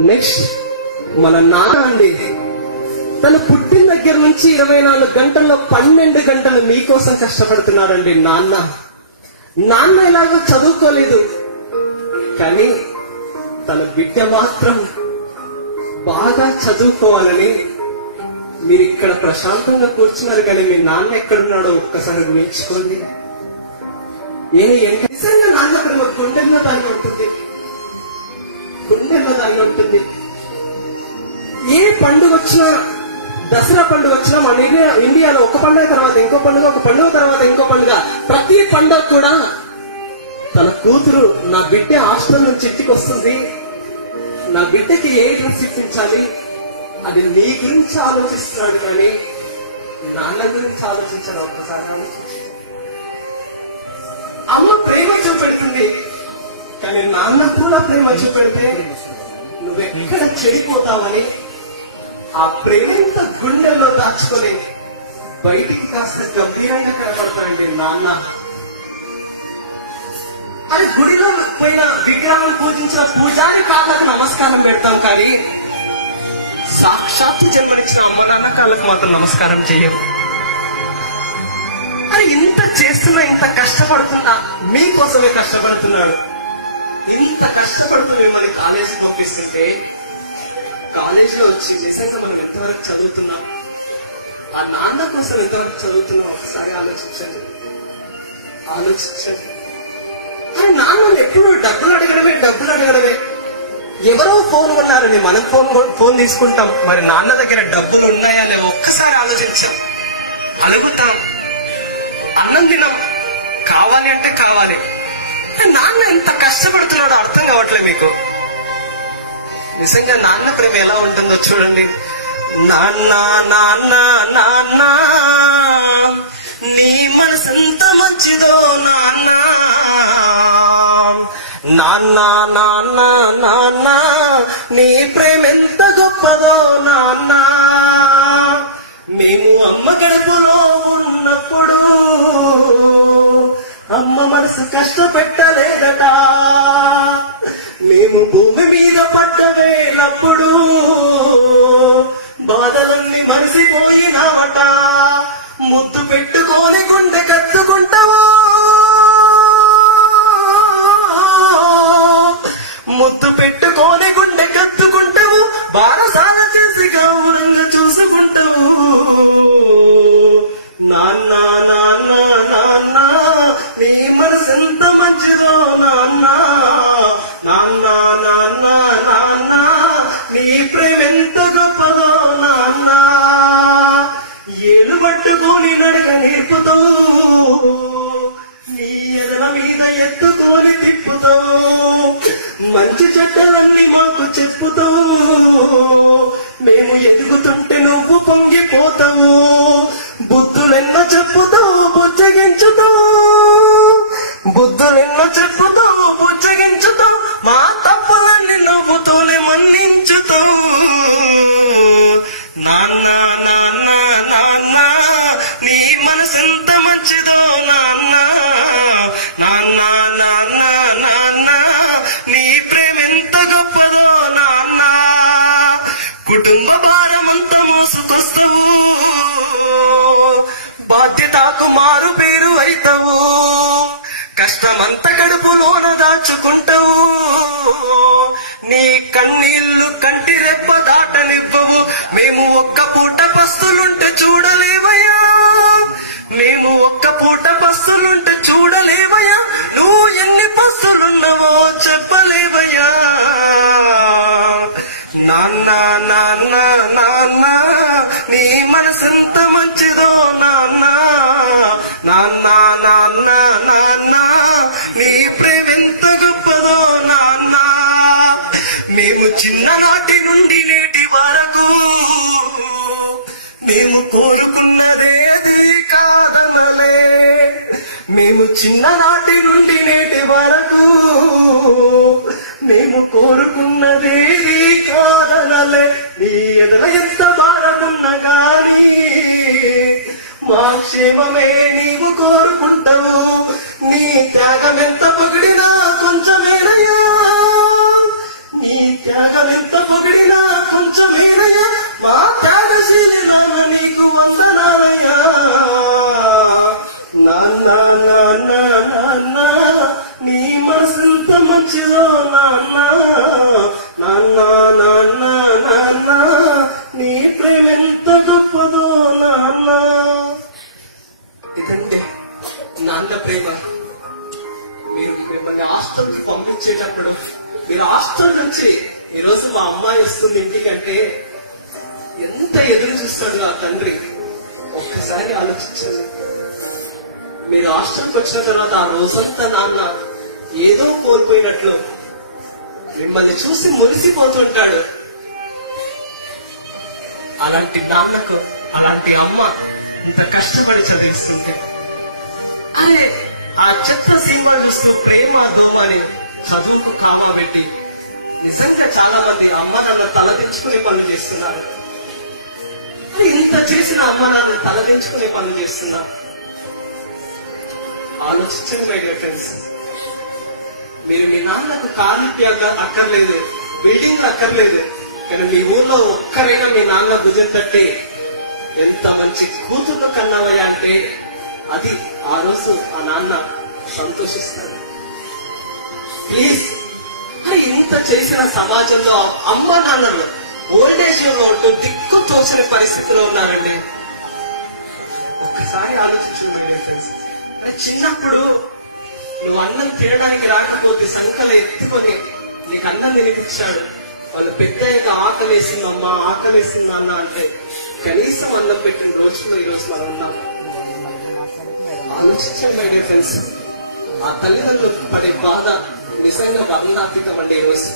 Next మన నాన్న అండి, తను పుట్టిన దగ్గర నుంచి 24 గంటల్లో 12 గంటలు మీకోసం కష్టపడుతున్నాడండి. నాన్న ఎలాగో చదువుకోలేదు, కానీ తన బిడ్డ మాత్రం బాగా చదువుకోవాలని మీరు ఇక్కడ ప్రశాంతంగా కూర్చున్నారు. కానీ మీ నాన్న ఎక్కడున్నాడో ఒక్కసారి ఊహించుకోండి. నిజంగా నాన్న ప్రేమ గుండెల్లో దాన్ని ఉంటుంది, గుండెల్లో దాన్ని ఉంటుంది. ఏ పండుగ వచ్చినా, దసరా పండుగ వచ్చినా మన ఇండియాలో ఒక పండుగ తర్వాత ఇంకో పండుగ, ఒక పండుగ తర్వాత ఇంకో పండుగ, ప్రతి పండుగ కూడా తన కూతురు నా బిడ్డ హాస్టల్ నుంచి ఇంటికి వస్తుంది, నా బిడ్డకి ఏ డ్రెస్ ఇప్పించాలి అది నీ గురించి ఆలోచిస్తున్నాడు, కానీ నాన్న గురించి ఆలోచించాడు. ఒక్కసారి అమ్మ ప్రేమ చూపెడుతుంది, కానీ నాన్న కూడా ప్రేమ చూపెడితే నువ్వెక్కడ చెడిపోతావని ఆ ప్రేమ ఇంత గుండెల్లో దాచుకొని బయటికి కాస్త గంభీరంగా కనబడతాడండి నాన్న. అది గుడిలో పోయిన విగ్రహం పూజించిన పూజారి కాళ్ళకు నమస్కారం పెడతాం, కానీ సాక్షాత్తు జన్మనిచ్చిన అమ్మ నాన్న కాళ్ళకు మాత్రం నమస్కారం చెయ్యం. అది ఇంత చేస్తున్నా, ఇంత కష్టపడుతున్నా మీకోసమే కష్టపడుతున్నాడు. ఇంత కష్టపడుతూ మిమ్మల్ని కాలేజీకి పంపిస్తుంటే కాలేజీలో వచ్చి నిజంగా మనం ఎంతవరకు చదువుతున్నాం, ఆ నాన్న కోసం ఎంతవరకు చదువుతున్నాం ఒకసారి ఆలోచించండి. కానీ నాన్న ఎప్పుడు డబ్బులు అడగడమే. ఎవరో ఫోన్ కొన్నారని మనం ఫోన్ తీసుకుంటాం, మరి నాన్న దగ్గర డబ్బులు ఉన్నాయని ఒక్కసారి ఆలోచించాం. అలుగుతాం, అన్నం తినం, కావాలి అంటే కావాలి. నాన్న ఎంత కష్టపడుతున్నాడో అర్థం కావట్లేదు మీకు. నిజంగా నాన్న ప్రేమ ఎలా ఉంటుందో చూడండి. నాన్న నాన్న నాన్న నీ మనసెంత మంచిదో నాన్న, నాన్న నాన్న నాన్న నీ ప్రేమ ఎంత గొప్పదో నాన్న. మేము అమ్మ కడుపులో ఉన్నప్పుడు అమ్మ మనసు కష్టపెట్టలేదట, మేము భూమి మీద పడ్డ వేలప్పుడు బాధలన్నీ మరిసిపోయినామట. ముద్దు పెట్టుకొని గుండె కత్తుకుంటావా, ముద్దు పెట్టుకొని గుండె కత్తుకుంటావు, బారసాల చేసి గౌరవంగా చూసుకుంటావు. నాన్న నాన్న నాన్న నీ మనసెంత మంచిదో నాన్న, నాన్న నాన్న నాన్న నీ ప్రేమ ఎంత గొప్పదో నాన్న. ఏలు పట్టుకొని నడక నేర్పుతావు, నీ ఎదల మీద ఎత్తుకొని తిప్పుతావు, మంచి చెడ్డలన్నీ మాకు చెప్పుతావు. మేము ఎదుగుతుంటే నువ్వు పొంగిపోతావు, బుద్ధులెన్నో చెప్పుతావు బుజ్జగించుతావు, బుద్ధులెన్నో చెప్పుతావు బుజ్జగించుతావు, మా తప్పులన్నీ నవ్వుతూనే మన్నించుతావు. నాన్న నాన్న నాన్న నీ మనసెంత మంచిదో నాన్న, నాన్న నాన్న నాన్న నీ ప్రేమ ఎంత గొప్పదో నాన్న. కుటుంబ భారమంతా మోసుకొస్తావు, బాధ్యతకు మారు పేరు అవుతావు, కష్టమంతా కడుపులోన దాచుకుంటావు, నీ కన్నీళ్లు కంటి రెప్ప దాటనివ్వవు. మేము ఒక్క పూట పస్తులుంటే చూడలేవయ్యా, మేము ఒక్క పూట పస్తులుంటే చూడలేవయ్యా, నువ్వు ఎన్ని పస్తులున్నావో చెప్పలేవయ్యా. నాన్న నాన్న నాన్న నీ మనసెంత మంచిదో నాన్న, నాన్న నాన్న నాన్న నీ ప్రేమ ఎంత గొప్పదో నాన్న. మేము చిన్ననాటి నుండి నేటి వరకు మేము కోరుకున్నదే కాదనలే, మేము చిన్ననాటి నుండి నేటి వరకు మేము కోరుకున్నదేది కాదనలే. నీ ఎదల ఎంత భారమున్నా గాని మా క్షేమమే నీవు కోరుకుంటావు, నీ త్యాగం ఎంత పొగిడినా కొంచెమేనయ్యా, నీ త్యాగమెంత పొగిడినా కొంచెమేనయ్యా, మా త్యాగశీలి నాన్న నీకు వందనాలయ్యా. నాన్న నాన్న నాన్న నీ మనసెంత మంచిదో నాన్న, నాన్న నాన్న నాన్న నీ ప్రేమెంత గొప్పదో నాన్న. ఇదంటే నాన్న ప్రేమ. మీరు మిమ్మల్ని హాస్టల్కి పంపించేటప్పుడు మీరు హాస్టల్ నుంచి ఈరోజు మా అమ్మాయి వస్తుంది ఇంటికంటే ఎంత ఎదురు చూస్తాడు ఆ తండ్రి. ఒక్కసారి ఆలోచించండి. మీరు హాస్టల్కి వచ్చిన తర్వాత ఆ రోజంతా నాన్న ఏదో కోల్పోయినట్లు మిమ్మల్ని చూసి మురిసిపోతుంటాడు. అలాంటి నాన్నకు అలాంటి అమ్మ ఇంత కష్టపడి చదివిస్తుంటే, అరే ఆ చెత్త సినిమా చూస్తూ ప్రేమ దోమని చదువుకు కామా పెట్టి నిజంగా చాలా మంది అమ్మ నాన్న తలదించుకునే పనులు చేస్తున్నారు. ఇంత చేసిన అమ్మ నాన్న తలదించుకునే పనులు చేస్తున్నారు. ఆలోచించండి మై డియర్ ఫ్రెండ్స్. మీరు మీ నాన్నకు కార్లు అక్కర్లేదు, బిల్డింగ్లు అక్కర్లేదు, కానీ మీ ఊర్లో ఒక్కరైనా మీ నాన్న భుజం తట్టి ఎంత మంచి కూతుర్లు కన్నావయ్యా అంటే అది ఆ రోజు ఆ నాన్న సంతోషిస్తాడు. ప్లీజ్, ఇంత చేసిన సమాజంలో అమ్మ నాన్నలు ఓల్డేజ్ లో ఉంటూ దిక్కు తోచిన పరిస్థితిలో ఉన్నారండి. ఒక్కసారి ఆలోచించండి ఫ్రెండ్స్. చిన్నప్పుడు నువ్వు అన్నం తినడానికి రాకపోతే సంకలు ఎత్తుకొని నీకు అన్నం తినిపించాడు. వాళ్ళు పెద్దయ్యాక ఆకలేసిందమ్మా ఆకలేసిందా అన్న అంటే కనీసం అన్నం పెట్టిన రోజుల్లో ఈ రోజు మనం ఉన్నాం. ఆలోచించండి మై డియర్ ఫ్రెండ్స్. ఆ తల్లిదండ్రులు పడే బాధ నిజంగా వర్ణాతీతం అండి. ఈ రోజు